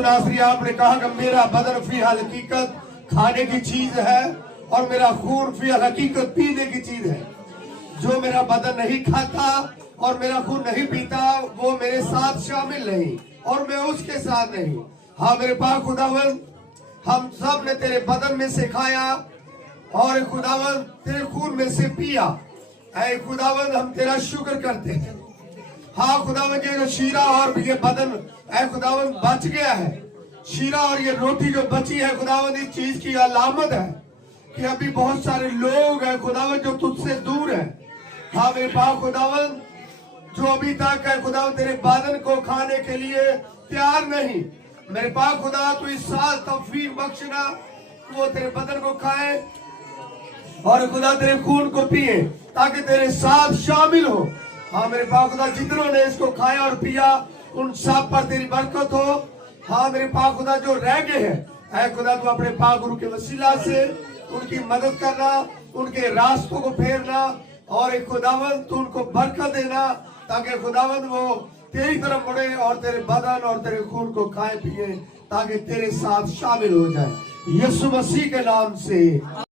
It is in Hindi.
नासरी आपने कहा कि मेरा बदन फीहल हकीकत खाने की चीज है और मेरा खून फीहल हकीकत पीने की चीज है। जो मेरा बदन नहीं खाता और मेरा खून नहीं पीता वो मेरे साथ शामिल नहीं और मैं उसके साथ नहीं। हाँ मेरे पाक खुदावन, हम सब ने तेरे बदन में से खाया और खुदावन तेरे खून में से पिया। ऐ खुदावन हम तेरा शुक्र करते हैं। हाँ खुदावन ये जो शीरा और ये बदन ऐ खुदावन बच गया है, शीरा और ये रोटी जो बची है खुदावन इस चीज की अलामत है कि अभी बहुत सारे लोग हैं खुदावन जो तुझसे दूर है। हाँ मेरे पाक खुदावन जो अभी तक है खुदावन तेरे बदन को खाने के लिए तैयार नहीं, मेरे पाक खुदा तू इस साल तौफीक बख्शना वो तेरे बदन को खाए और खुदा तेरे खून को पिए ताकि तेरे साथ शामिल हो। हाँ मेरे पाक खुदा जितनों ने इसको खाया और पिया उन सब पर तेरी बरकत हो। हाँ मेरे पाक खुदा जो रह गए हैं ऐ खुदा तू अपने पाक गुरु के वसीला से उनकी मदद करना, उनके रास्तों को फेरना और एक खुदावन तू उनको बरकत देना ताकि खुदावन वो तेरी तरफ मुड़े और तेरे बदन और तेरे खून को खाए पिए ताकि तेरे साथ शामिल हो जाए यीशु मसीह के नाम से।